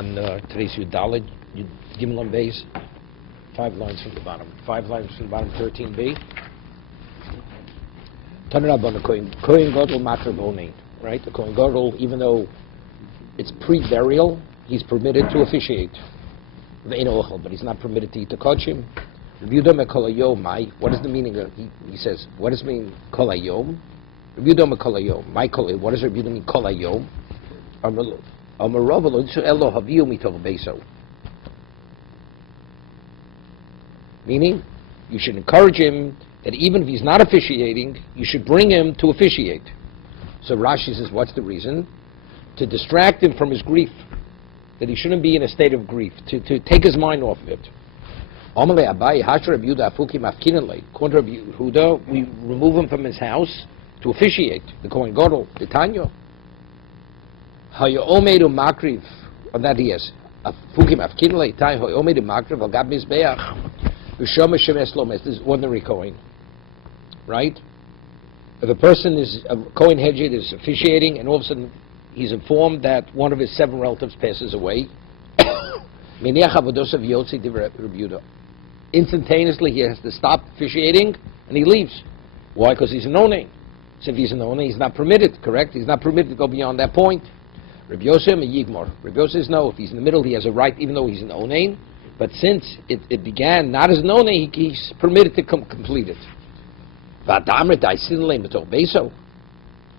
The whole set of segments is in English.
On today's Yudalid, Gimel on base, 5 lines from the bottom. 5 lines from the bottom, 13b. Tanrab on the Kohen Gadol Makrav Onein, right? The Kohen Gadol, even though it's pre-burial, he's permitted to officiate. But he's not permitted to eat the kochim. What is the meaning of, he says, what does it mean, kol hayom? What does Rabbi Yehuda mean, kol hayom? Meaning, you should encourage him that even if he's not officiating, you should bring him to officiate. So Rashi says, what's the reason? To distract him from his grief, that he shouldn't be in a state of grief, to take his mind off of it. According to Rabbi Yehuda, we remove him from his house to officiate, the Kohen Gadol, the Tanya. Hayomedu makriv, on that he has afukim afkinle tay hayomedu makriv al gab mizbeach ushama shemes lomes. This is ordinary Kohen, right? If a person is a Kohen Hedjid is officiating, and all of a sudden he's informed that one of his 7 relatives passes away, instantaneously he has to stop officiating and he leaves. Why? Because he's an onain. So if he's an onain, he's not permitted. Correct? He's not permitted to go beyond that point. Rabbi Yosef and Yigmor. Rabbi Yosef says no. If he's in the middle, he has a right, even though he's an onain. But since it began not as an onain, he's permitted to complete it.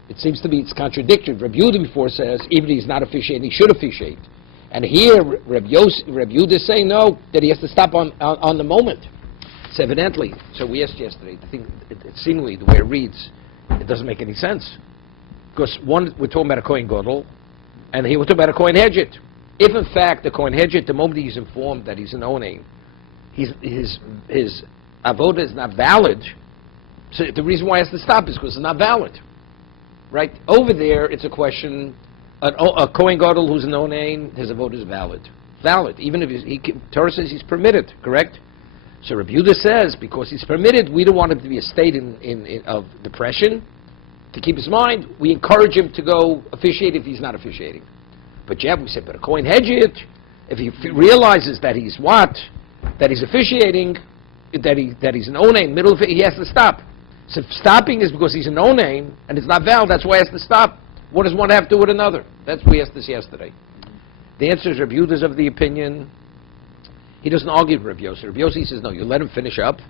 It seems to be it's contradictory. Rabbi Yehuda before says even if he's not officiating, he should officiate. And here Rabbi Yehuda is saying no, that he has to stop on the moment. So evidently, so we asked yesterday. I think seemingly the way it reads, it doesn't make any sense. Because one, we're talking about a Kohen Gadol, and here we're talking about a Kohen Hedjit. If in fact the Kohen Hedjit, the moment he's informed that he's an onain, his avoda is not valid, so the reason why he has to stop is because it's not valid. Right? Over there, it's a question, a Kohen Gadol who's an onain, his avoda is valid. Valid. Even if Torah says he's permitted, correct? So Rabbi Yehuda says, because he's permitted, we don't want him to be a state of depression, to keep his mind. We encourage him to go officiate if he's not officiating. But we said, but a Kohen Hedjit, if he realizes that he's what? That he's officiating, that he's an onain, middle of it, he has to stop. So stopping is because he's an onain, and it's not valid, that's why he has to stop. What does one have to do with another? We asked this yesterday. The answer is Rabbi Yehuda is of the opinion, he doesn't argue with Rabbi Yossi. Rabbi Yossi says, no, you let him finish up,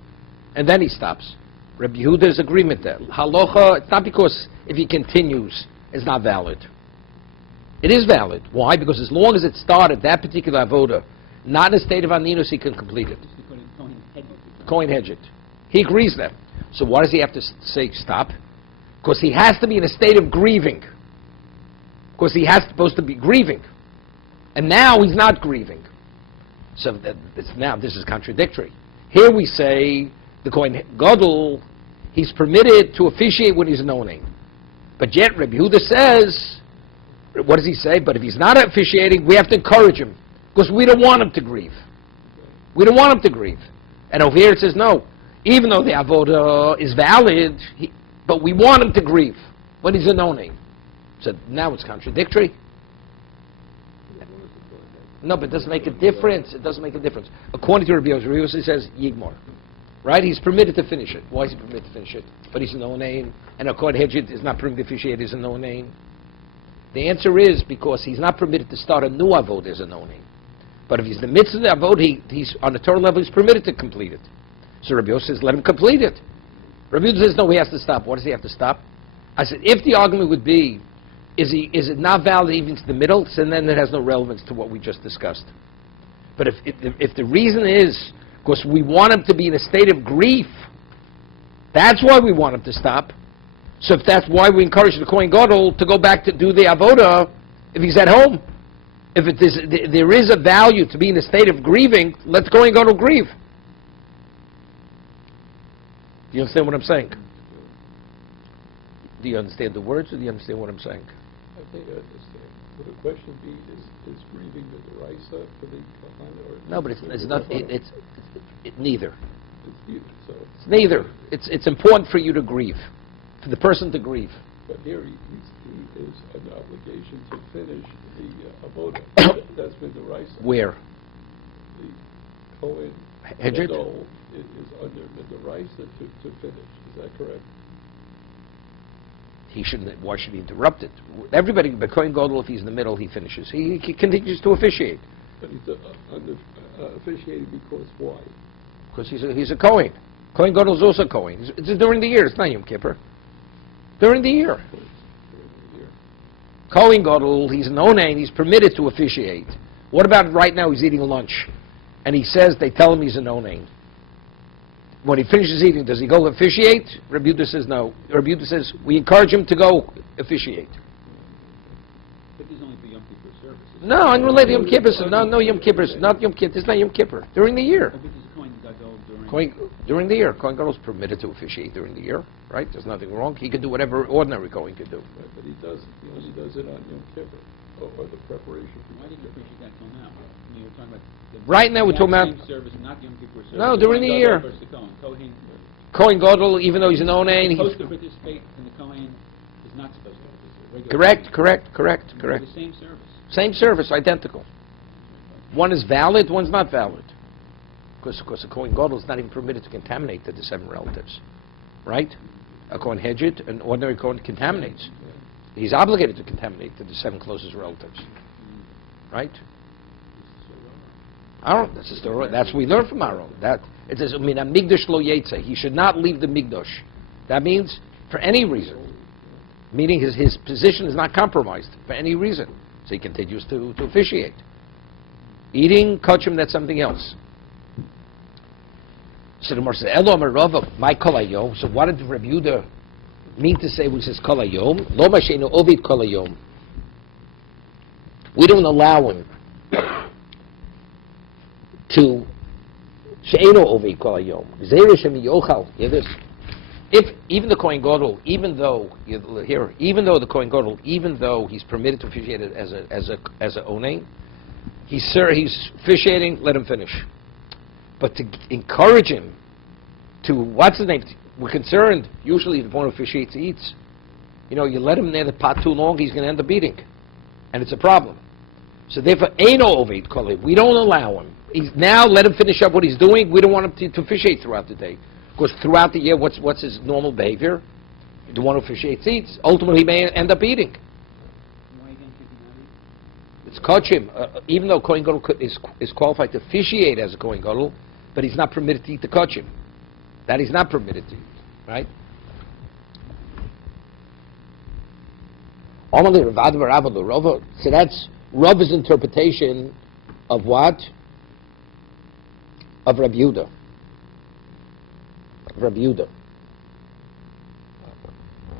and then he stops. Rabbi Yehuda's agreement there. Halacha, it's not because if he continues, it's not valid. It is valid. Why? Because as long as it started, that particular avoda, not in a state of aninus, he can complete it. Kohen Hedjit. He agrees that. So why does he have to say stop? Because he has to be in a state of grieving. Because he has supposed to be grieving. And now he's not grieving. So now this is contradictory. Here we say the Kohen Gadol, he's permitted to officiate when he's an onain. But yet Rabbi Yehuda says, what does he say? But if he's not officiating, we have to encourage him. Because we don't want him to grieve. We don't want him to grieve. And over here it says, no, even though the avoda is valid, but we want him to grieve when he's an onain. So now it's contradictory. No, but it doesn't make a difference. It doesn't make a difference. According to Rabbi Yossi, it says Yigmor. Right? He's permitted to finish it. Why is he permitted to finish it? But he's an onain. And a Kohen Hedjit is not permitted to officiate as an onain. The answer is because he's not permitted to start a new avoda as an onain. But if he's in the midst of the avoda, he's on the Torah level, he's permitted to complete it. So Rabbi Yossi says, let him complete it. Rabbi Yossi says, no, he has to stop. What does he have to stop? I said, if the argument would be, is it not valid even to the middle? So then it has no relevance to what we just discussed. But if the reason is because we want him to be in a state of grief, that's why we want him to stop. So if that's why we encourage the Kohen Gadol to go back to do the avoda, if he's at home, if there is a value to be in a state of grieving, let the Kohen Gadol grieve. Do you understand what I'm saying? Do you understand the words, or do you understand what I'm saying? I think I understand. Would the question be, is grieving the deraisa for the Kohen, or no, but it's not. It's neither. It's neither. So it's neither. It's important for you to grieve, for the person to grieve. But here he is an obligation to finish the avoda. That's been the Raisa. Where? The Kohen Hedged? Gadol is under the Raisa to finish. Is that correct? He shouldn't. Why should he interrupt it? Everybody, the Kohen Gadol, if he's in the middle, he finishes. He continues to officiate. But he's officiating because why? Because he's a Kohen. Kohen Gadol is also Kohen. It's during the year. It's not Yom Kippur. During the year. Kohen Gadol, he's an Onain, he's permitted to officiate. What about right now he's eating lunch? And he says, they tell him he's an Onain. When he finishes eating, does he go officiate? Rabbi Yehuda says no. Rabbi Yehuda says, we encourage him to go officiate. But he's only for Yom Kippur services. No, unrelated Yom Kippur. No Yom Kippur. Not Yom Kippur. It's not Yom Kippur. During the year. But this is Kohen Gadol during... During the year. Kohen Gadol is permitted to officiate during the year, right? There's nothing wrong. He can do whatever ordinary Kohen can do. Right, but he only does it on Yom Kippur, or the preparation for Why Yom did you Kippur. appreciate that till now? I mean, we're talking about... Right now we're talking about- Same service, not Yom Kippur service. No, during the Kohen year. Gadol versus the Kohen. Kohen Gadol, even though he's an Onain, He's he's... supposed to participate, and the Kohen is not supposed to participate. Correct. The same service. Same service, identical. One is valid, one's not valid. Because a Kohen Gadol is not even permitted to contaminate the 7 relatives, right? A Kohen Hedged, an ordinary Kohen contaminates. He's obligated to contaminate the 7 closest relatives, right? Aaron, that's the story. That's what we learn from Aaron. That it says, "Min hamigdash lo yetze." He should not leave the migdash. That means for any reason, meaning his position is not compromised for any reason. So he continues to officiate. Eating kachim, that's something else. So the Gemara says, "Elo amarava my kol hayom." So what did Rabbi Yehuda mean to say when he says kol hayom? Lo mashenu ovid kol hayom. We don't allow him to she'eno ovid kol hayom. Zera shem yochal. Hear this. If even the Kohen Gadol, even though the Kohen Gadol, even though he's permitted to officiate as a onain, he's officiating. Let him finish. But to encourage him to, what's his name? We're concerned, usually if one officiates eats. You know, you let him near the pot too long, he's going to end up eating. And it's a problem. So therefore, Eino Ovid Kol, we don't allow him. Now let him finish up what he's doing. We don't want him to officiate throughout the day. Because throughout the year, what's his normal behavior? The one who officiates eats. Ultimately, he may end up eating. Why again should he not eat? It's kachim. Even though Kohen Gadol is qualified to officiate as a Kohen Gadol, but he's not permitted to eat the kachim. That he's not permitted to eat, right? So that's Rav's interpretation of what? Of Rabbi Yehuda. Rabbi Yehuda.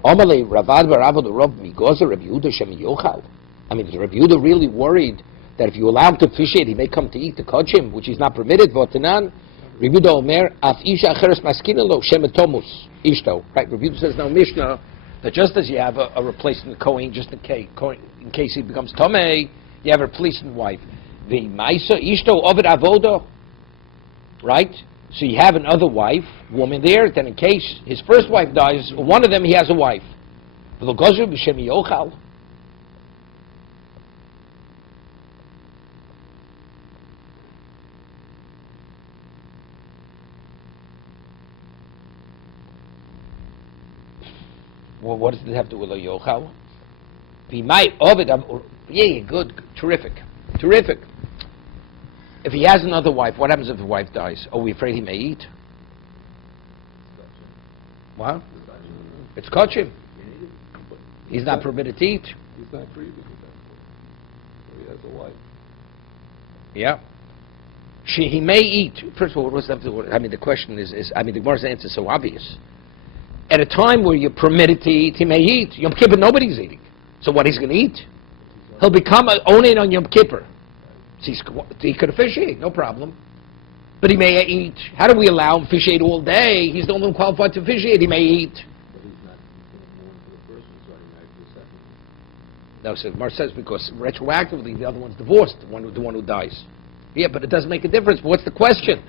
Amalei Ravad Baravad Rav Migoza Rabbi Yehuda Shem Yochal. I mean, is Rabbi Yehuda really worried that if you allow him to officiate, he may come to eat the kachim, which is not permitted? Votanan. Rabbi Yehuda Omer Af Isha Acheres Maskinelo Shem Tomus Ishto. Right? Rabbi Yehuda says now Mishnah that just as you have a replacement Kohen, just in case he becomes Tomei, you have a replacement wife. The Maisa Ishto Ovid Avoda. Right? So you have another woman there, then in case his first wife dies, one of them he has a wife. Well, what does it have to do with a yochal? Be my ovid. Yeah, good, terrific. If he has another wife, what happens if the wife dies? Are we afraid he may eat? What? It's kachim. He's not permitted to eat. He's not grieving at that point. So he has a wife. Yeah. He may eat. First of all, what's that? I mean, the question is the Gemara's answer is so obvious. At a time where you're permitted to eat, he may eat. Yom Kippur, nobody's eating. So what he's going to eat? He'll become an onin on Yom Kippur. So he could officiate, no problem. But he may eat. How do we allow him to officiate all day? He's the only one qualified to officiate. He may eat. But he's not mourning for the first one, so automatically the second one. No, so Mar says because retroactively the other one's divorced, the one who dies. Yeah, but it doesn't make a difference. But what's the question?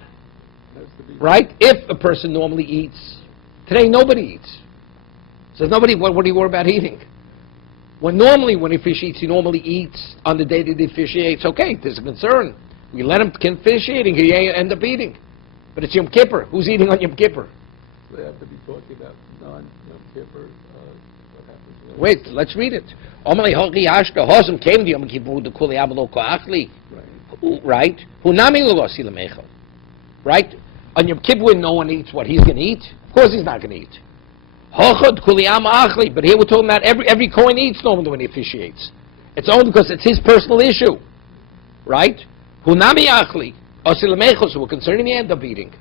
Right? If a person normally eats, today nobody eats. Says nobody, what do you worry about eating? When normally when he officiates, he normally eats on the day that he officiates. Okay, there's a concern. We let him continue officiating, he end up eating. But it's Yom Kippur. Who's eating on Yom Kippur? So they have to be talking about non-Yom Kippur, what happens when... Wait, let's read it. Omalei hochi hashka hosem came to Yom Kippur the kuli abelo koachli. Right? Hunami logosi lemechel. Right? On Yom Kippur, no one eats what he's going to eat. Of course, he's not going to eat. Hochad kuli am achli. But here we're talking about every Kohen eats normally when he officiates. It's only because it's his personal issue, right? Hunami achli osi lemechel. So we're concerning the end up eating.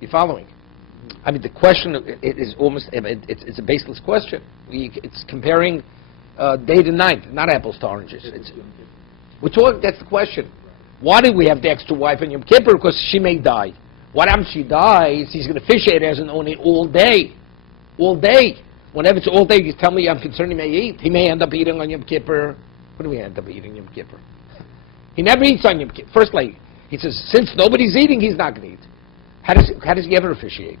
You following? I mean, the question it is almost it's a baseless question. It's comparing day to night, not apples to oranges. We're talking. That's the question. Why did we have the extra wife on Yom Kippur? Because she may die. What happens if she dies? He's going to officiate as an only all day. All day. Whenever it's all day, you tell me I'm concerned he may eat. He may end up eating on Yom Kippur. What do we end up eating Yom Kippur? He never eats on Yom Kippur. Firstly, he says, since nobody's eating, he's not going to eat. How does he ever officiate?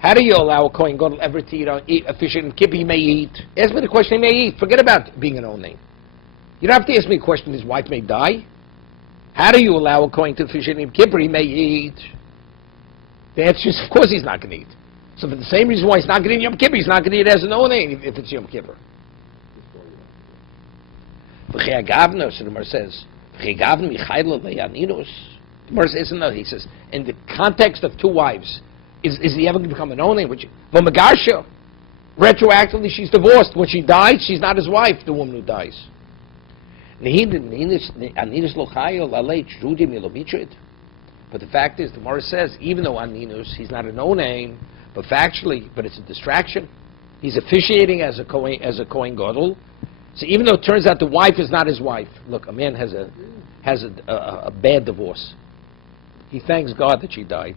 How do you allow a Kohen Gadol ever to officiate on Kippur? He may eat. Ask me the question, he may eat. Forget about being an old name. You don't have to ask me a question, his wife may die. How do you allow a Kohen to officiate on Kippur? He may eat. The answer is, of course he's not going to eat. So for the same reason why he's not going to eat Yom Kippur, he's not going to eat as an old name if it's Yom Kippur. So the Gemara says, the Gemara says, no, he says, in the context of two wives, is he ever going to become an own name? Retroactively, she's divorced. When she dies, she's not his wife, the woman who dies. But the fact is, the Gemara says, even though Aninus, he's not a no name, but factually, but it's a distraction. He's officiating as a Kohen Gadol. So even though it turns out the wife is not his wife, look, a man has a bad divorce. He thanks God that she died.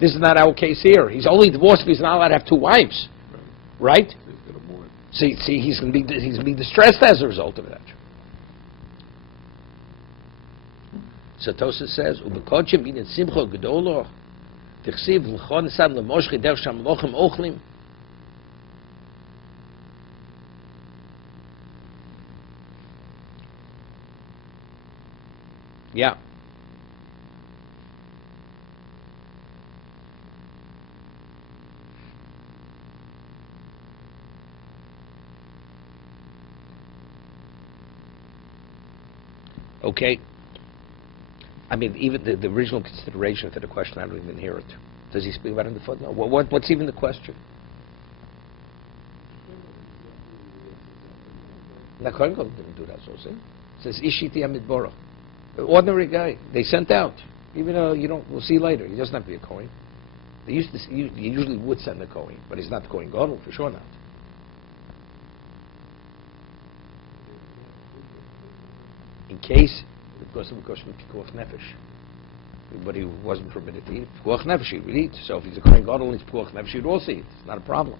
This is not our case here. He's only divorced if he's not allowed to have two wives, right? See, he's going to be distressed as a result of that. So Tosa says, "Ubekodshim in simcha gedolo, tichsiv l'chon sad lemoshchi der sham lochem ochlim." Yeah. Okay. I mean, even the original consideration for the question, I don't even hear it. Does he speak about it in the footnote? What's even the question? The Kohen Gadol didn't do that, so see? It says, Ishiti Amidbora. An ordinary guy. They sent out. Even though we'll see later. He doesn't have to be a Kohen. They usually would send a Kohen, but he's not the Kohen Gadol, for sure not. In case, because of Pikuach Nefesh. But he wasn't permitted to eat. Pikuach Nefesh he would eat. So if he's a Kohen Gadol and he's Pikuach Nefesh, he would also eat. It's not a problem.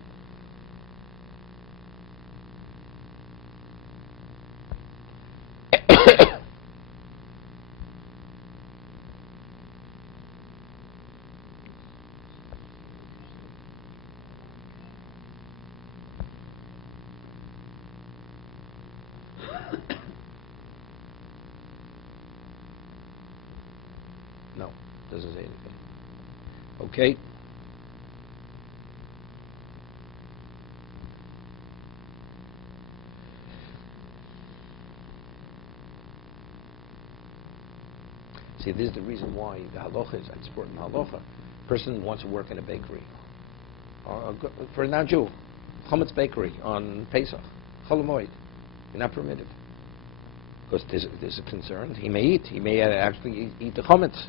No, doesn't say anything. Okay. See, this is the reason why the halacha is important. Halacha, person wants to work in a bakery, for a non-Jew, chametz bakery on Pesach, Chol Hamoed, you're not permitted. Because there's a concern. He may eat. He may actually eat the chametz,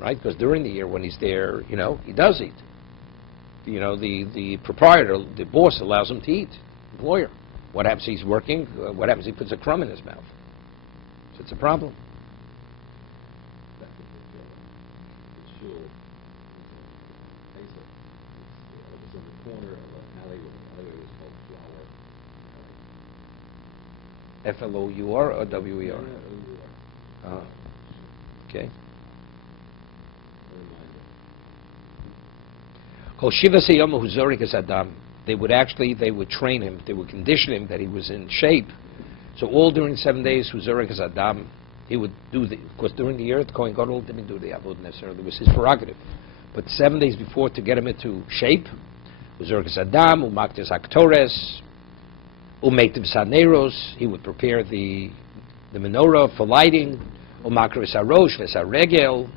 right? Because during the year when he's there, he does eat. The proprietor, the boss, allows him to eat. Employer. What happens? He's working. What happens? He puts a crumb in his mouth. So it's a problem. F-L-O-U-R or W-E-R? Okay. Kol Shiva Seyoma Huzorik as Adam. They would train him, they would condition him that he was in shape. So all during 7 days, Huzorik as Adam, he would do because during the year, the Kohen Gadol didn't do the Avodah necessarily, it was his prerogative. But 7 days before, to get him into shape, Huzorik as Adam, Umaktis Aktores, Umektiv Saneros, he would prepare the menorah for lighting, Umakra Sarosh, Vesaregel,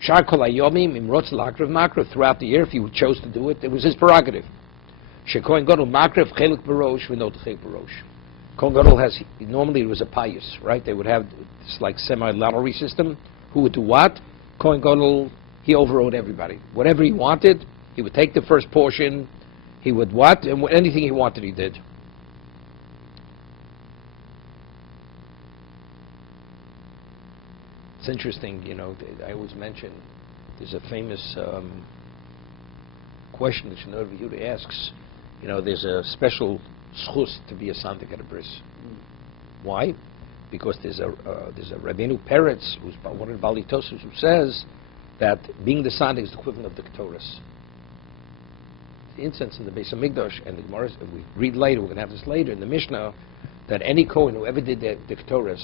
Shar Kol Hayomim, Imrotz Lakrav Makrav, throughout the year, if he chose to do it, it was his prerogative. Shekohen Gadol Makrav Chelik Barosh, Venot Chelik Barosh. Kohen Gadol normally it was a pious, right? They would have this like semi-lottery system. Who would do what? Kohen Gadol, he overrode everybody. Whatever he wanted, he would take the first portion, he would what? And anything he wanted, he did. It's interesting, I always mention, there's a famous question that Rabbi Yehuda asks, there's a special schus to be a sandik at a bris. Why? Because there's a Rabbeinu Peretz, who's one of the Bali Tosfos, who says that being the sandik is the equivalent of the Ketores. The incense in the Beis Hamikdash, and the Gemara, we read later, we're going to have this later in the Mishnah, that any Kohen who ever did the Ketores,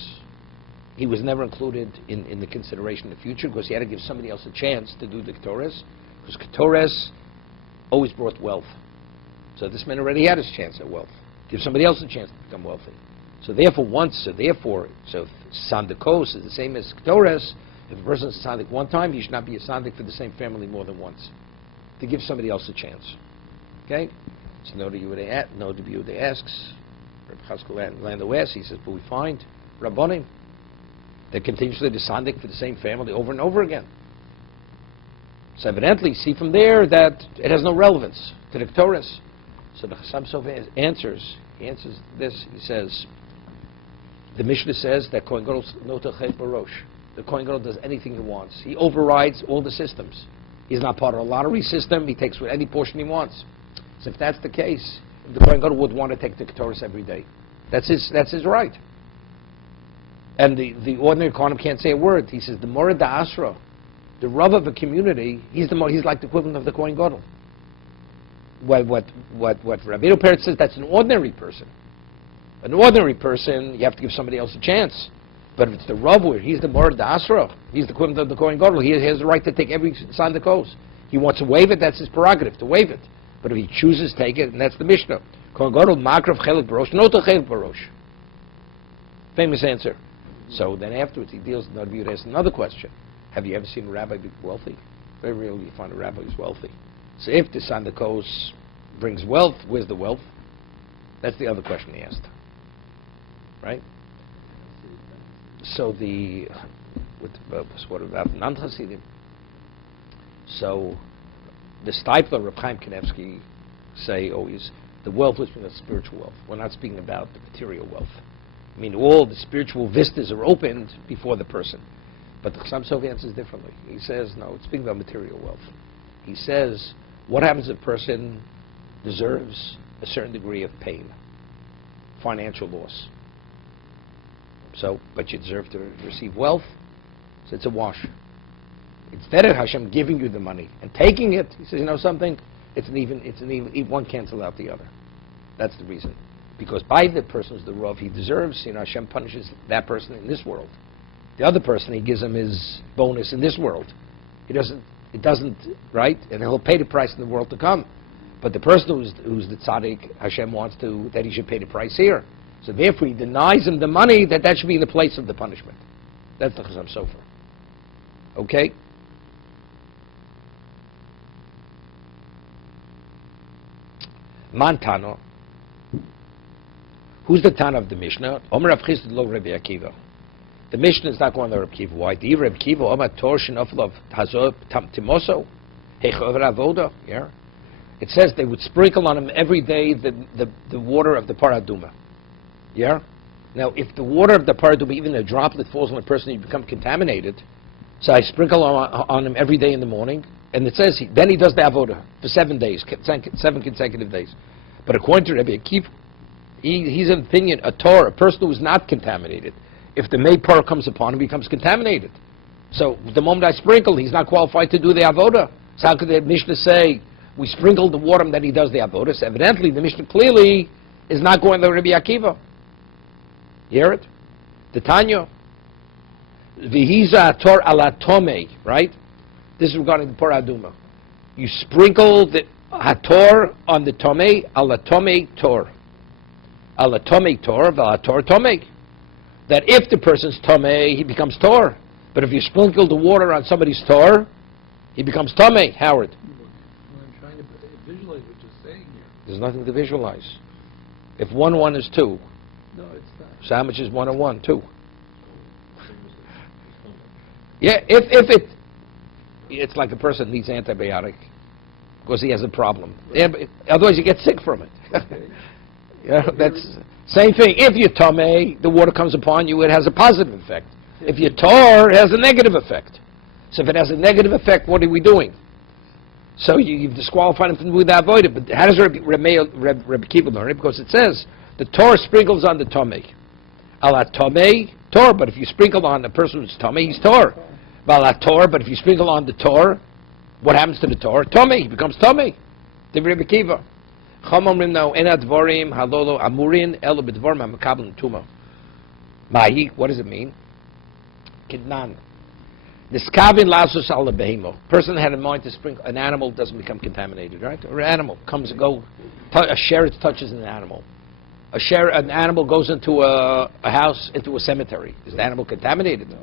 he was never included in the consideration in the future because he had to give somebody else a chance to do the Ketores, because Ketores always brought wealth. So this man already had his chance at wealth. Give somebody else a chance to become wealthy. So Sandikos is the same as Ketores. If a person is a Sandik one time, he should not be a Sandik for the same family more than once. To give somebody else a chance. Okay? So no Yehuda asks, Rabbi Kalatsky Lando asks, he says, but we find Rabbanim, they're continuously the Sandik for the same family over and over again. So evidently, see from there that it has no relevance to the Ketores. So the Chassam Sofer answers this. He says, the Mishnah says that Kohen Gadol notach chet barosh. The Kohen Gadol does anything he wants. He overrides all the systems. He's not part of a lottery system. He takes any portion he wants. So if that's the case, the Kohen Gadol would want to take the Ketores every day. That's his right. And the ordinary Kohanim can't say a word. He says the Mored Asra, the Rav of a community, he's like the equivalent of the Kohen Gadol. What Rabbeinu Peretz says, that's an ordinary person. An ordinary person, you have to give somebody else a chance. But if it's the Rav, where he's the Mored Asra, he's the equivalent of the Kohen Gadol, he has the right to take every sign that goes. He wants to waive it, that's his prerogative, to waive it. But if he chooses to take it, and that's the Mishnah. Kohen Gadol, Makrav Chelik Barosh, Nota Chelik Barosh. Famous answer. So then afterwards he deals, Rabbi Yehuda asks another question. Have you ever seen a rabbi be wealthy? Very rarely you find a rabbi who's wealthy. So if the Sandikos brings wealth, where's the wealth? That's the other question he asked. Right? So what about non-Hasidim? So the Steipler, Reb Chaim Kanevsky, say always, the wealth was speaking of spiritual wealth. We're not speaking about the material wealth. I mean, all the spiritual vistas are opened before the person. But the Chassam Sofer answers differently. He says, no, it's speaking about material wealth. He says, what happens if a person deserves a certain degree of pain, financial loss? So, but you deserve to receive wealth, so it's a wash. Instead of Hashem giving you the money and taking it, he says, you know something? It's an even, one cancel out the other. That's the reason. Because by the person who's the Rav, he deserves, Hashem punishes that person in this world. The other person, he gives him his bonus in this world. It doesn't, right? And he'll pay the price in the world to come. But the person who's the tzaddik, Hashem wants that he should pay the price here. So therefore he denies him the money, that should be in the place of the punishment. That's the Chassam Sofer. Okay? Mantano. Who's the Tana of the Mishnah? Omer Rav Chisda lo Rabbi Akiva. The Mishnah is not going to Rabbi Akiva. Why? The Rabbi Akiva, Omer Tor Shenoflov Hazor Timoso Hechover Avoda. Yeah. It says they would sprinkle on him every day the water of the paraduma. Yeah. Now, if the water of the paraduma, even a droplet falls on a person, he become contaminated. So I sprinkle on him every day in the morning, and it says then he does the avoda for 7 days, 7 consecutive days. But according to Rabbi Akiva, he's an opinion, a Torah, a person who is not contaminated. If the May Par comes upon him, he becomes contaminated. So the moment I sprinkle, he's not qualified to do the avoda. So how could the Mishnah say, we sprinkle the water that he does the avodas. Evidently, the Mishnah clearly is not going to Rabbi Akiva. You hear it? The Tanya. V'hiza tor ala tomei, right? This is regarding the Por Aduma. You sprinkle the hator on the tomei, ala tomei tor. Ala tomei tor, v'ala tor tomei. That if the person's tomei, he becomes tor. But if you sprinkle the water on somebody's tor, he becomes tomei, Howard. I'm trying to visualize what you're saying here. There's nothing to visualize. If 1 1 is 2, No, it's not. so how much is 1 and 1? 2. Yeah, if it's like a person needs antibiotic because he has a problem. Otherwise, you get sick from it. Okay. Yeah, that's same thing. If you tomei, the water comes upon you, it has a positive effect. If you tor, it has a negative effect. So if it has a negative effect, what are we doing? So you've disqualified him from doing the avoided. But how does Rabbi Kiva learn it? Because it says the tor sprinkles on the tomei. Ala tomei, tor. But if you sprinkle on a person who's tomei, he's tor. Ala tor. But if you sprinkle on the tor, what happens to the tor? Tomei. He becomes tomei. The Rabbi Kiva. Chomomrim now ena dvorim halolo amurin elo b'dvorim hamakabel tuma. Mahi. What does it mean? Kidnan. Niskavin lasus ala behemo. Person had in mind to sprinkle an animal doesn't become contaminated, right? Or an animal comes and go. A sheretz touches an animal. An animal goes into a house, into a cemetery. Is the animal contaminated? No.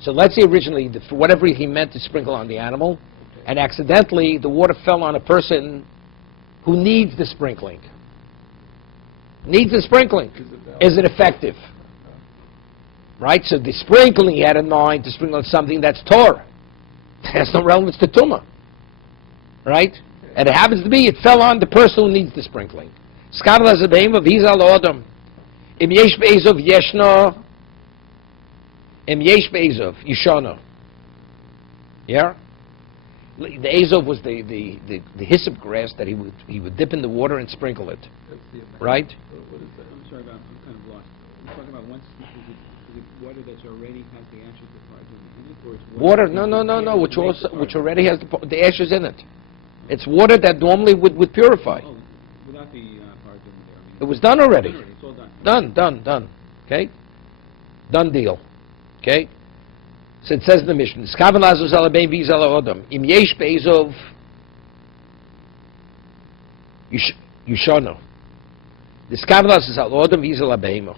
So let's say originally, for whatever he meant to sprinkle on the animal, and accidentally the water fell on a person who needs the sprinkling. Needs the sprinkling. Is it effective? Right? So the sprinkling he had in mind to sprinkle on something that's tor. It has no relevance to tumah. Right? And it happens to be, it fell on the person who needs the sprinkling. Skabel has a behem of hizal odom. Im yesh be'ezov yeshno. Im yesh be'ezov yishano. Yeah? The azov was the hyssop grass that he would dip in the water and sprinkle it. That's the amount. Right? What is that? I'm sorry, I'm kind of lost. You're talking about once, is it water that's already has the ashes departed in it, or it's Water, no, which already has the ashes in it. It's water that normally would purify. Oh, without the parts in there. I mean, It was done already. It's all done. Done. Okay? Done deal. Okay? So it says in the Mishnah, Skaven lazos ala bein v'izal odom. Im yesh be'ezov yushono. The Skaven lazos ala odom v'izal ala behemo.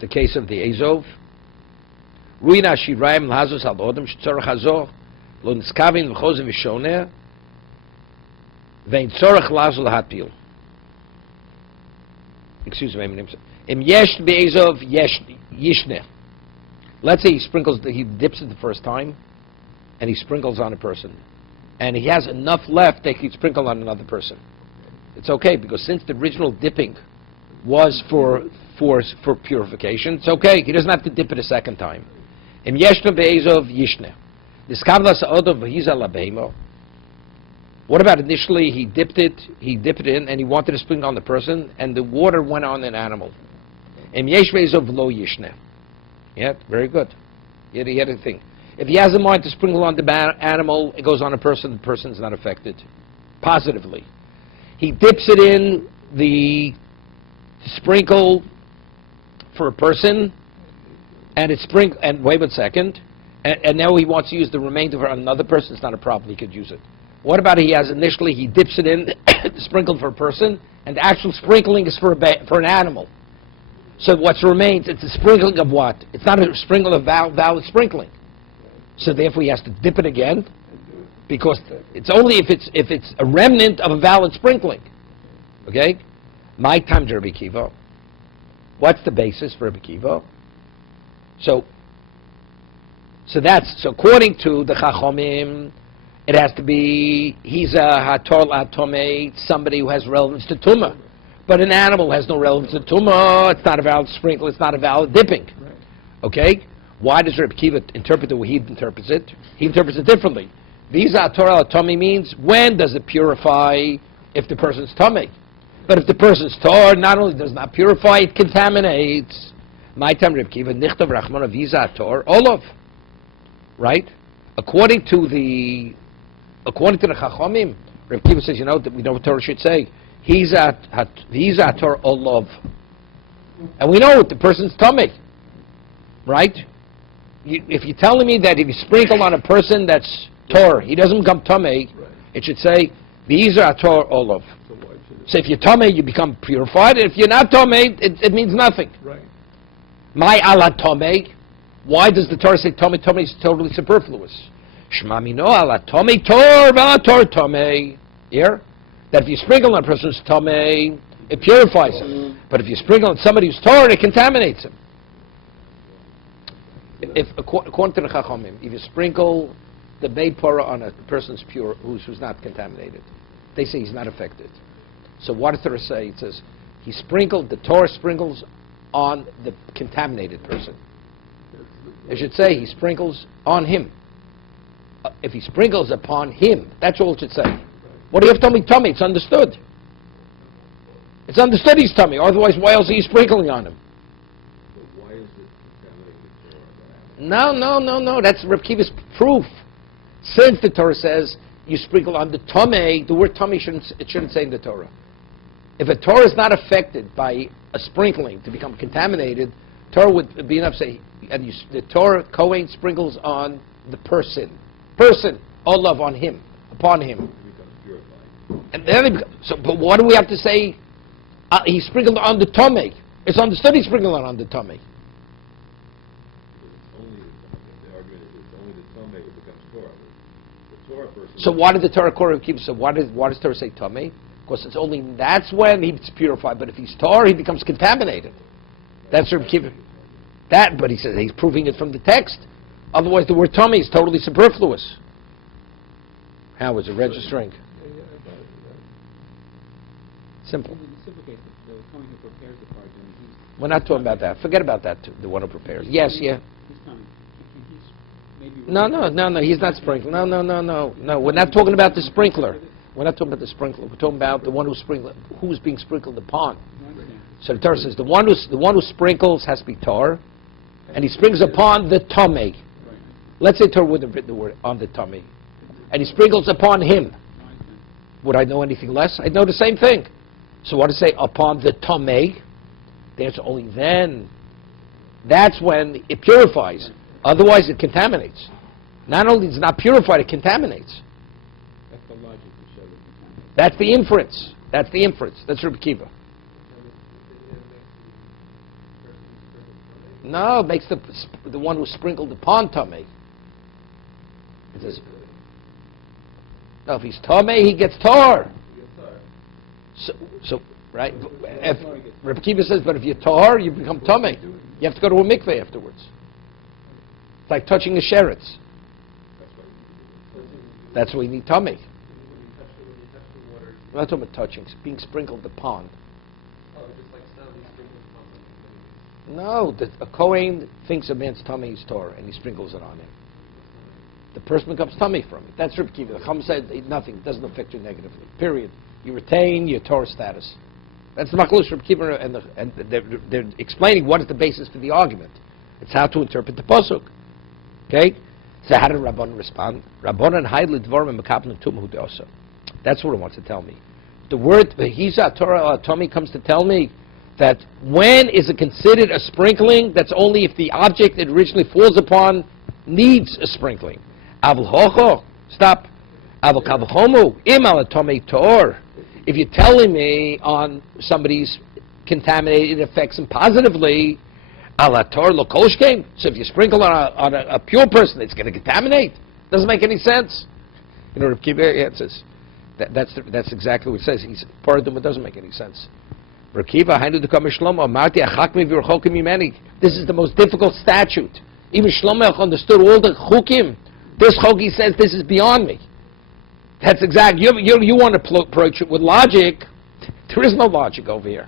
The case of the Azov. Ruina shirayim lazos ala odom sh'tzorach hazo lo niskavin v'choze v'shoneh vein tzorach lazo lahatpil. Excuse me, Im yesh be'ezov yishneh. Let's say he dips it the first time, and he sprinkles on a person, and he has enough left that he can sprinkle on another person. It's okay, because since the original dipping was for purification, it's okay. He doesn't have to dip it a second time. Im yeshna be'ezov yishne. Niskavlas odov v'hiza labeimo. What about initially he dipped it in, and he wanted to sprinkle on the person, and the water went on an animal. Im yesh be'ezov lo yishne. Yeah, very good. He had a thing. If he has a mind to sprinkle on the animal, it goes on a person, the person's not affected. Positively. He dips it in the sprinkle for a person, and wait 1 second, and now he wants to use the remainder for another person, it's not a problem, he could use it. What about he dips it in, sprinkled for a person, and the actual sprinkling is for an animal. So what remains, it's a sprinkling of what? It's not a sprinkle of valid sprinkling. So therefore he has to dip it again, because it's only if it's a remnant of a valid sprinkling. Okay? My time to Rabbi Kiva. What's the basis for Rabbi Kiva? So according to the Chachomim, it has to be he's a hator atomei, somebody who has relevance to tumah. But an animal has no relevance to tumah. It's not a valid sprinkle. It's not a valid dipping. Right. Okay? Why does Rabbi Kiva interpret the way he interprets it? He interprets it differently. Visa Torah tummy means when does it purify if the person's tummy? But if the person's tor, not only does not purify, it contaminates. My time Rabbi Kiva nichtav rachmana visa tor olov. Right? According to the according to the Chachomim, Rabbi Kiva says, that we know what Torah should say. He's at Torah Olav. And we know the person's tummy, right? If you're telling me that if you sprinkle on a person that's Torah, he doesn't become tummy, it should say, these are Torah Olav. So if you're tummy, you become purified. And if you're not tummy, it means nothing. Right. My ala tummy. Why does the Torah say tummy? Tummy is totally superfluous. Shema mino ala tummy tor v'ala tor tummy. Here? That if you sprinkle on a person's tummy, it purifies him. But if you sprinkle on somebody who's Torah, it contaminates him. If according to the Chachamim, if you sprinkle the Beit Porah on a person's pure, who's not contaminated, they say he's not affected. So what does the Torah say? It says the Torah sprinkles on the contaminated person. It should say he sprinkles on him. If he sprinkles upon him, that's all it should say. What do you have to tell me? It's understood. It's understood he's tummy. Otherwise, why else are you sprinkling on him? But why is it contaminated? No. That's Reb Kiva's proof. Since the Torah says you sprinkle on the tummy, the word tummy shouldn't say in the Torah. If a Torah is not affected by a sprinkling to become contaminated, Torah would be enough to say, and the Torah Kohen sprinkles on the person, all love on him, upon him. It becomes purified. And then but what do we have to say? He sprinkled on the tummy. It's understood he sprinkled on the tummy. The argument is it's only the tummy that becomes Torah. The Torah person. So why did the Torah keep? So why does Torah say tummy? Because it's only that's when he's purified. But if he's Torah, he becomes contaminated. That's Reb Kiva. But he says he's proving it from the text. Otherwise, the word tummy is totally superfluous. How is it registering? Simple. In the simple case, the Kohen who prepares the parchas, We're not talking about that. Forget about that. The one who prepares. Yes, yeah. He's coming. He's maybe. No. He's not sprinkling. No. We're not talking about the sprinkler. We're not talking about the sprinkler. We're talking about the one who's being sprinkled upon. So the Torah says the one who sprinkles has to be tar, and he sprinkles upon the tummy. Let's say Torah would have written the word on the tummy, and he sprinkles upon him. Would I know anything less? I'd know the same thing. So what does it say upon the tummy? There's only then. That's when it purifies. Otherwise, it contaminates. Not only is it not purified, it contaminates. That's the logic to show it. That's the inference. That's Rabbi Kiva. No, it makes the one who sprinkled upon tummy. It says, no, if he's tummy, he gets tar. So right? If Rabbi Kiva says, but if you're tar, you become tummy. You have to go to a mikveh afterwards. It's like touching the sherets. That's why you need tummy. We're not talking about touching, it's being sprinkled upon. No, a Kohen thinks a man's tummy is Torah, and he sprinkles it on him. The person becomes tummy from it. That's Rabbi Kiva. The Chum said nothing, it doesn't affect you negatively. Period. You retain your Torah status. That's the Maklus Rabbi Kiva, and they're explaining what is the basis for the argument. It's how to interpret the pasuk. Okay? So how did Rabban respond? Rabbanan haidli dvarim mekaplim tumah also. That's what it wants to tell me. The word Hiza Torah Tommy comes to tell me that when is it considered a sprinkling? That's only if the object it originally falls upon needs a sprinkling. Avul hocho, stop. Avul kavachomu im ala tomei tor. If you're telling me on somebody's contaminated, it affects him positively. Ala tor lokoshkem. So if you sprinkle on a pure person, it's going to contaminate. Doesn't make any sense. You know, Reb Kiva answers. That's exactly what it says. He's part of them. It doesn't make any sense. This is the most difficult statute. Even Shlomo understood all the chukim. This chok, he says, this is beyond me. That's exactly. You want to approach it with logic. There is no logic over here.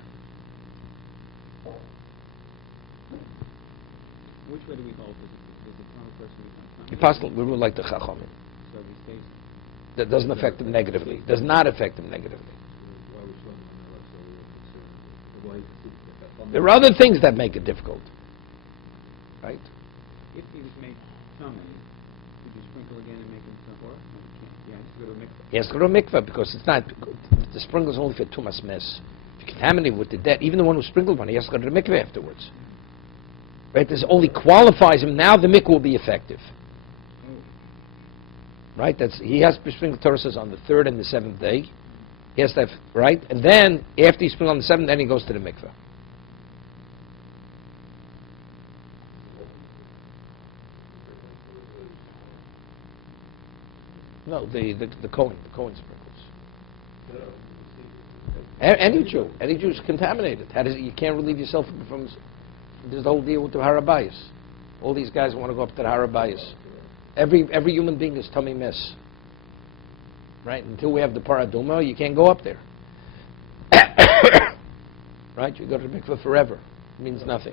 Which way do we hold? Does the common person become Apostle, we would like the chachamim. So we say That doesn't affect them negatively. Does not affect them negatively. There are other things that make it difficult. Right? if he was made tummy, would you sprinkle again and make him tahor? No, you can't. Yeah, it's to go to a mikveh. He has to go to a mikveh because it's not, the sprinkle is only for tumas mes. If you contaminate with the dead, even the one who sprinkled one, he has to go to the mikveh afterwards. Right? This only qualifies him. Now the mikveh will be effective. Right? He has to sprinkle Torah on the third and the seventh day. He has to have, right? And then, after he sprinkled on the seventh, then he goes to the mikveh. No, the Kohen sprinkles. Any Jew is contaminated. You can't relieve yourself from. There's the whole deal with the Harabayas. All these guys want to go up to the Harabayas. Every human being is tummy mess. Right? Until we have the paraduma, you can't go up there. Right? You go to the mikveh forever. It means nothing.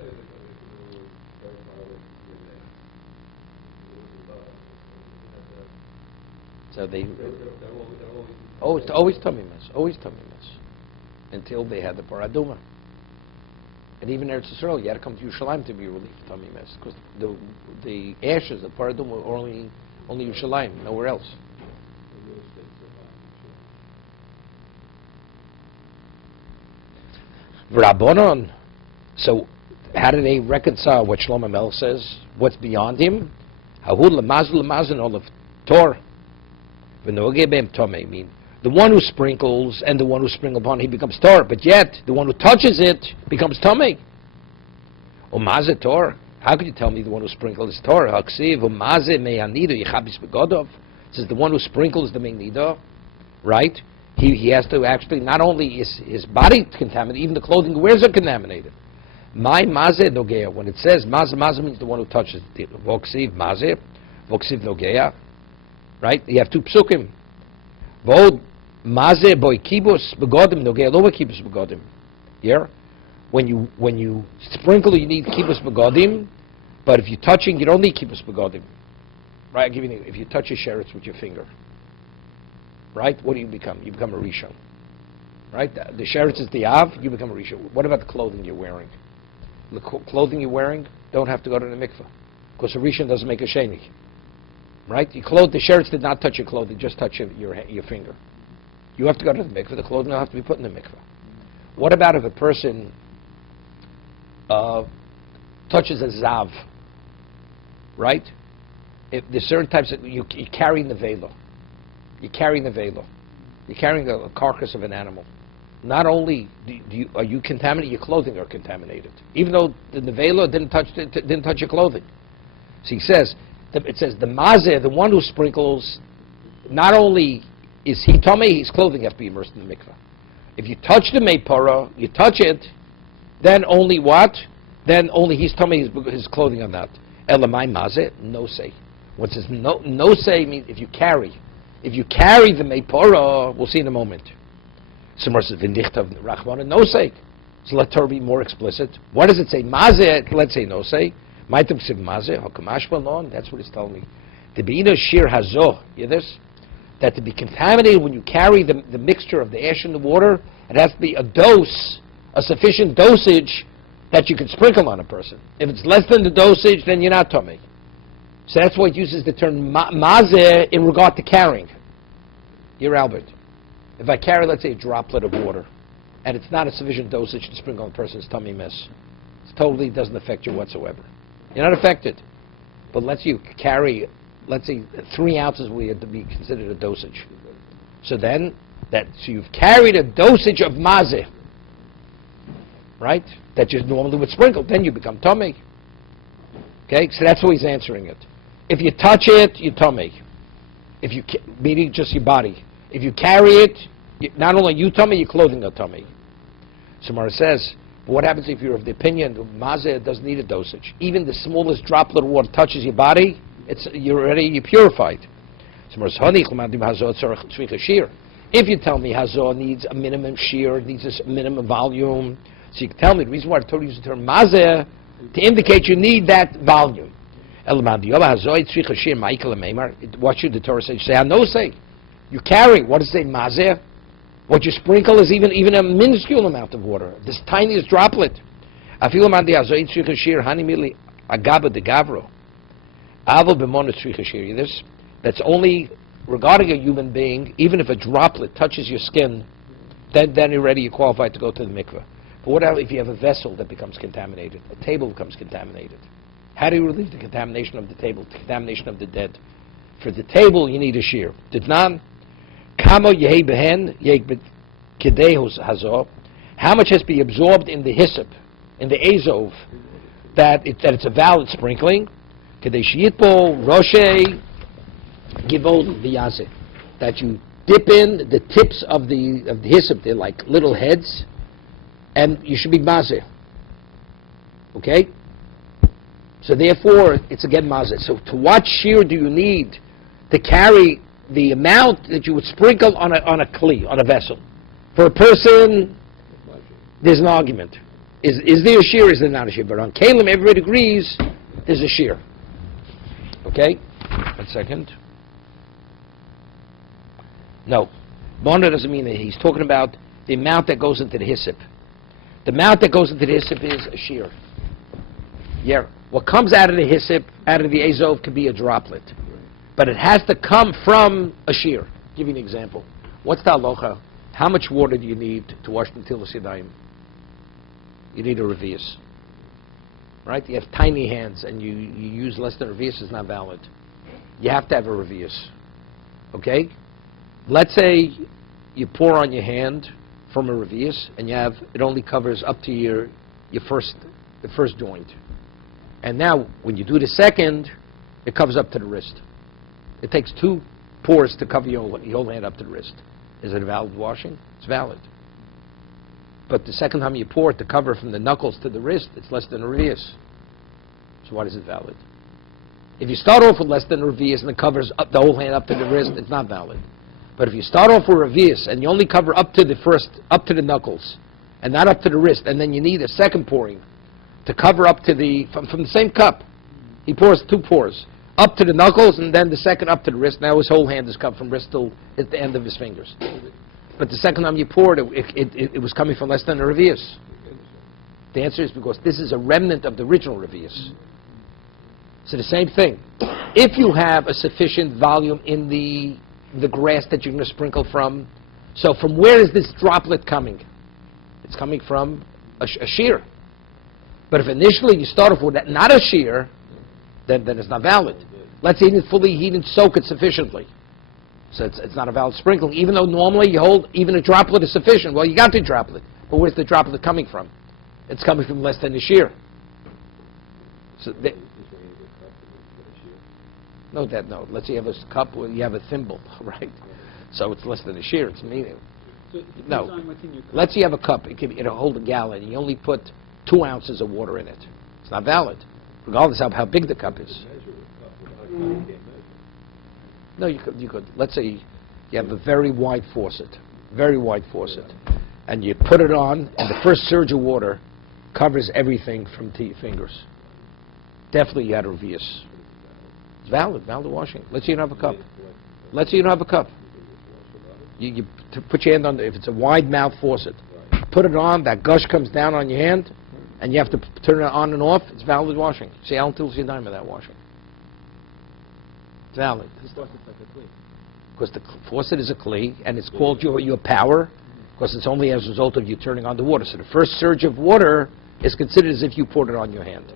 So they... Oh, it's always tummy mess. Always tummy mess. Until they had the paraduma. And even in Eretz Yisrael, you had to come to Yerushalayim to be relieved of tummy mess. Because the ashes of paraduma were only Yerushalayim, nowhere else. V'Rabbanon. So, how do they reconcile what Shlomo Melech says? What's beyond him? Hahud lemazul olav tor. V'nogeh beim tomei. Mean the one who sprinkles and the one who sprinkled upon, he becomes tor. But yet the one who touches it becomes tomei. Umazeh tor. How could you tell me the one who sprinkled is tor? Haksiv umazeh meyanido yichabis begodov. It says the one who sprinkles the meynido, right? He has to actually, not only is his body contaminated, even the clothing he wears are contaminated. My mazeh nogea. When it says mazeh means the one who touches it. Voksiv mazeh, voksiv nogea. Right? You have two psukim. Vod mazeh boy kibus begodim nogea lo kibus begodim. Yeah? When you sprinkle, you need kibus begodim, but if you're touching, you don't need kibus begodim. Right? I'll give you if you touch your sheretz with your finger. Right? What do you become? You become a rishon. Right? The sheretz is the av, you become a rishon. What about the clothing you're wearing? The clothing you're wearing don't have to go to the mikveh, because a rishon doesn't make a sheni. Right? The sheretz did not touch your clothing, just touch your finger. You have to go to the mikveh. The clothing will have to be put in the mikveh. What about if a person touches a zav? Right? If there's certain types that you carry nevela. You're carrying a velo. You're carrying a carcass of an animal. Not only are you contaminated, your clothing are contaminated. Even though the nevela didn't touch your clothing. So he says, it says the mazeh, the one who sprinkles, not only is he tamei, his clothing has to be immersed in the mikveh. If you touch the meipara, you touch it, then only what? Then only he's tamei, his clothing on that. Elamai mazeh, no say. What says no say means if you carry the meipara, we'll see in a moment. Somewhere says v'nichtav rachmana no say. So let Torah be more explicit. What does it say? Mazeh, let's say no say. Maitam siv mazeh hakamash balon. That's what it's telling me. To be in a shir hazo, you hear this? That to be contaminated when you carry the mixture of the ash and the water, it has to be a sufficient dosage that you can sprinkle on a person. If it's less than the dosage, then you're not tummy. So that's why it uses the term mazeh in regard to carrying. You're Albert. If I carry, let's say, a droplet of water, and it's not a sufficient dosage to sprinkle on a person's tummy mess, it totally doesn't affect you whatsoever. You're not affected. But let's you carry, let's say, 3 ounces will be considered a dosage. So then, so you've carried a dosage of mazeh, right? That you normally would sprinkle. Then you become tummy. Okay, so that's why he's answering it. If you touch it, you're tummy. Meaning just your body. If you carry it, not only you tummy, your clothing are tummy. So Mara says, but what happens if you're of the opinion that mazeh doesn't need a dosage? Even the smallest droplet of water touches your body, you're purified. So Mara says, if you tell me hazor needs a minimum shear, needs a minimum volume, so you can tell me the reason why I told you to use the term mazeh to indicate you need that volume. What should the Torah say? You say, I know say. You carry. What does it say? Mazeh. What you sprinkle is even a minuscule amount of water. This tiniest droplet. That's only regarding a human being, even if a droplet touches your skin, then already you're qualified to go to the mikveh. But what if you have a vessel that becomes contaminated? A table becomes contaminated. How do you relieve the contamination of the table, the contamination of the dead? For the table, you need a shear. Ditnan, kamo yehei behen, yehei kedei hazor. How much has to be absorbed in the hyssop, in the azov, that it's a valid sprinkling? Kedei sheyitbo roshe givol v'yazeh. That you dip in the tips of the hyssop, they're like little heads, and you should be mazeh. Okay? So therefore, it's again mazeh. So to what shear do you need to carry the amount that you would sprinkle on a kli, on a vessel? For a person, there's an argument. Is there a shear, is there not a shear? But on kalim, everybody agrees there's a shear. Okay? 1 second. No. Bona doesn't mean that. He's talking about the amount that goes into the hyssop. The amount that goes into the hyssop is a shear. Yeah. What comes out of the hyssop, out of the azov, could be a droplet. But it has to come from a shear. I'll give you an example. What's the halacha? How much water do you need to wash the netilas yadayim? You need a revius. Right? You have tiny hands and you use less than a revius, it's not valid. You have to have a revius. Okay? Let's say you pour on your hand from a revius and it only covers up to the first joint. And now, when you do the second, it covers up to the wrist. It takes 2 pours to cover your whole hand up to the wrist. Is it a valid washing? It's valid. But the second time you pour it to cover from the knuckles to the wrist, it's less than a revius. So why is it valid? If you start off with less than a revius and it covers up the whole hand up to the wrist, it's not valid. But if you start off with a revius and you only cover up to the knuckles, and not up to the wrist, and then you need a second pouring to cover up to from the same cup. He pours 2 pours, up to the knuckles, and then the second up to the wrist. Now his whole hand is covered from wrist till at the end of his fingers. But the second time you poured, it was coming from less than a revius. The answer is because this is a remnant of the original revius. So the same thing. If you have a sufficient volume in the grass that you're going to sprinkle from, so from where is this droplet coming? It's coming from a shear. But if initially you start off with not a shear, then it's not valid. Let's say you fully heat and soak it sufficiently. So it's not a valid sprinkling, even though normally you hold, even a droplet is sufficient. Well, you got the droplet, but where's the droplet coming from? It's coming from less than a shear. So no. Let's say you have a cup where you have a thimble, right? So it's less than a shear. It's meaning. So it depends No. on what's in your cup. Let's say you have a cup. It'll hold a gallon, and you only put 2 ounces of water in it. It's not valid, regardless of how big the cup is. No, you could. Let's say you have a very wide faucet, and you put it on, and the first surge of water covers everything from to your fingers. Definitely you had a revius. It's valid washing. Let's say you don't have a cup. You put your hand on, if it's a wide mouth faucet, put it on, that gush comes down on your hand, and you have to turn it on and off, it's valid washing. See, I don't tell you dime of that washing. It's valid. Because the faucet is a kli, and it's called your power, because it's only as a result of you turning on the water. So the first surge of water is considered as if you poured it on your hand.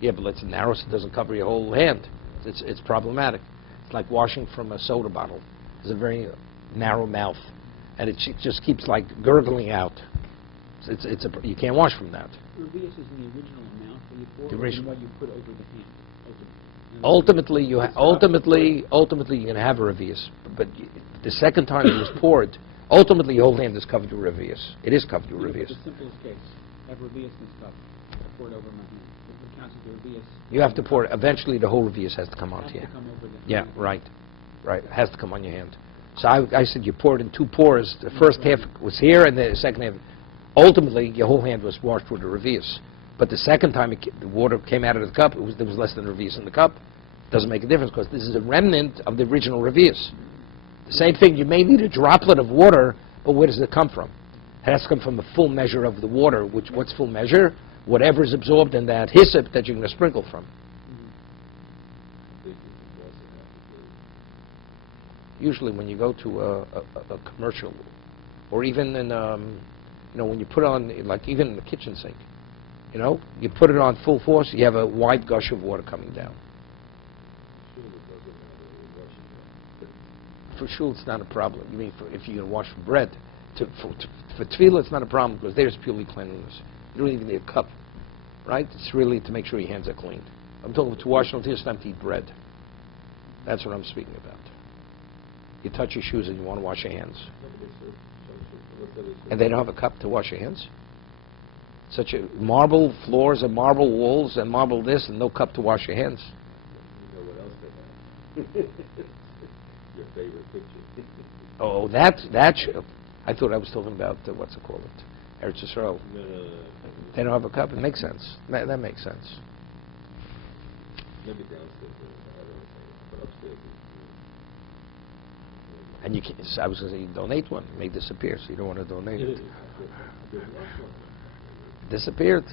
Yeah, but it's narrow so it doesn't cover your whole hand. It's problematic. It's like washing from a soda bottle. It's a very narrow mouth, and it just keeps like gurgling out. You can't wash from that. Revius is in the original amount that you pour, The or original. what you put over the hand. Ultimately, you're going to have a revius, but the second time it was poured, ultimately your whole hand is covered with revius. It is covered with revius. The simplest case, have revius and stuff, pour it over my hand. If it counts as a revius, You have to pour it. Eventually, the whole revius has to come it onto has you. to come over the Yeah, hand. right. It has to come on your hand. So I said you poured in 2 pours. The first half was here, and the second half. Ultimately, your whole hand was washed with the revius. But the second time the water came out of the cup, there was less than a revius in the cup. Doesn't make a difference because this is a remnant of the original revius. The same thing, you may need a droplet of water, but where does it come from? It has to come from a full measure of the water. What's full measure? Whatever is absorbed in that hyssop that you're going to sprinkle from. usually when you go to a commercial, or even in, when you put on, like even in the kitchen sink, you put it on full force, you have a wide gush of water coming down. For sure, it's not a problem. You mean if you're going to wash bread? For tefillah, it's not a problem because there's purely cleanliness. You don't even need a cup, right? It's really to make sure your hands are clean. I'm talking to wash until it's time to eat bread. That's what I'm speaking about. You touch your shoes and you want to wash your hands. And they don't have a cup to wash your hands? Such a marble floors and marble walls and marble this and no cup to wash your hands. You know what else they have? Your favorite picture. Oh, that's... I thought I was talking about, what's it called? Eretz Yisrael. No. They don't have a cup? It makes sense. That makes sense. Maybe downstairs, I don't know, but upstairs. And you can't, I was going to say, you donate one. It may disappear, so you don't want to donate it. Disappeared.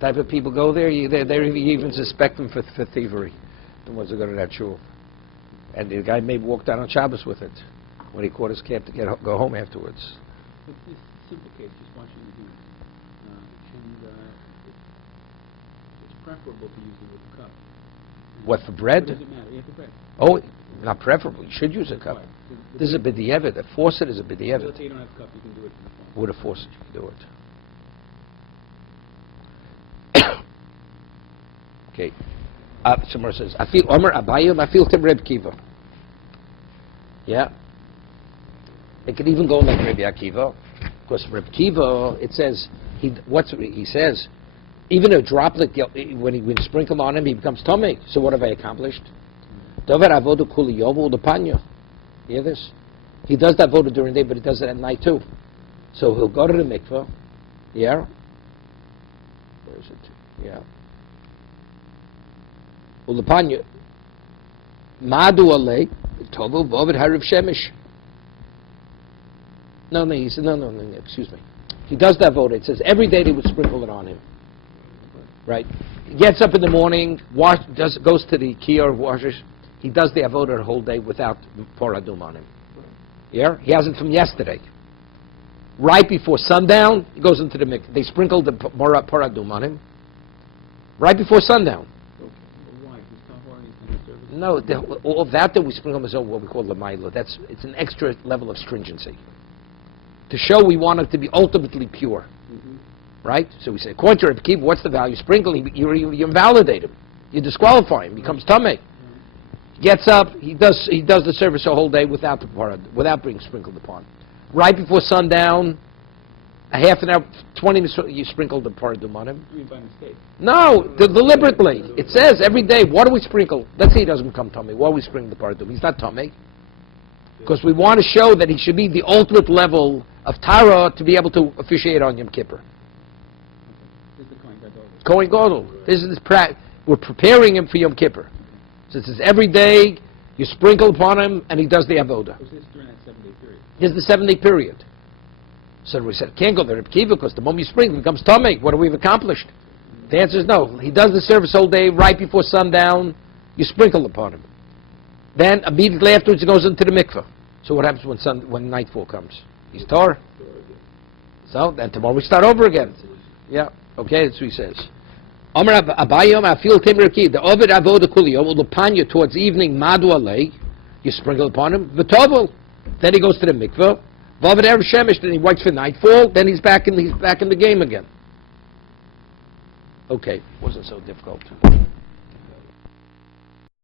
Type of people go there, you even suspect them for thievery, the ones who go to that shul. And the guy may walk down on Shabbos with it when he caught his cab to go home afterwards. It's this simple case, just washing your hands. It's preferable to use it with a cup. What, for bread? What does it matter? Yeah, for bread. Oh, not preferable. You should use a cup. Right. This is a b'di'evet. A faucet is a Let's b'di'evet. say you don't have a cup, you can do it from the phone. With a faucet, you can do it. Okay. Somewhere says, I feel Omer Abayim, I feel Tim Reb Kiva. Yeah. It could even go like Reb Akiva, because Reb Kiva, it says, he says, even a droplet, when you sprinkle on him, he becomes tummy. So what have I accomplished? Dover avodu kuli yovu l'panya. You hear this? He does that avoda during the day, but he does it at night too. So he'll go to the mikveh. Yeah. Where is it? Yeah. Ulapanya. Madu alei tovu vovid hariv shemish. No, he said, no, excuse me. He does that avoda. It says every day they would sprinkle it on him. Right? He gets up in the morning, goes to the kiyar, washes. He does the avoda the whole day without paradum on him. Yeah? He has it from yesterday. Right before sundown, he goes into the mikveh. They sprinkle the paradum on him. Right before sundown. Why? He's tahor and he's in No, all that we sprinkle is what we call the maila. It's an extra level of stringency. To show we want it to be ultimately pure. Mm-hmm. Right? So we say, according to Rabbi Kiva, what's the value? Sprinkling, you invalidate him. You disqualify him. He becomes tamei. Gets up, he does the service the whole day without being sprinkled upon. Right before sundown, a half an hour, 20 minutes, you sprinkle the paradum on him. You mean by mistake? No, deliberately. It says every day, what do we sprinkle? Let's say he doesn't become tamei. Why do we sprinkle the paradum? He's not tamei. Because we want to show that he should be the ultimate level of Tara to be able to officiate on Yom Kippur. This is the Kohen Gadol. Kohen Gadol. This is we're preparing him for Yom Kippur. So it says every day you sprinkle upon him and he does the avoda. Was this during that 7-day period? This is the 7-day period. So we said, can't go there, Reb Kiva, because the moment you sprinkle, it becomes tamei. What have we accomplished? The answer is no. He does the service all day, right before sundown, you sprinkle upon him. Then immediately afterwards he goes into the mikveh. So what happens when nightfall comes? He's tar. So then tomorrow we start over again. Yeah. Okay, that's what he says. Amar Abayom, I feel Timraki, the Ovid Avoda Kulio will panya towards evening, Madu Alei, you sprinkle upon him, V'tovel. Then he goes to the mikveh, Vavid Erev Shemesh, then he waits for nightfall, then he's back in the game again. Okay, wasn't so difficult.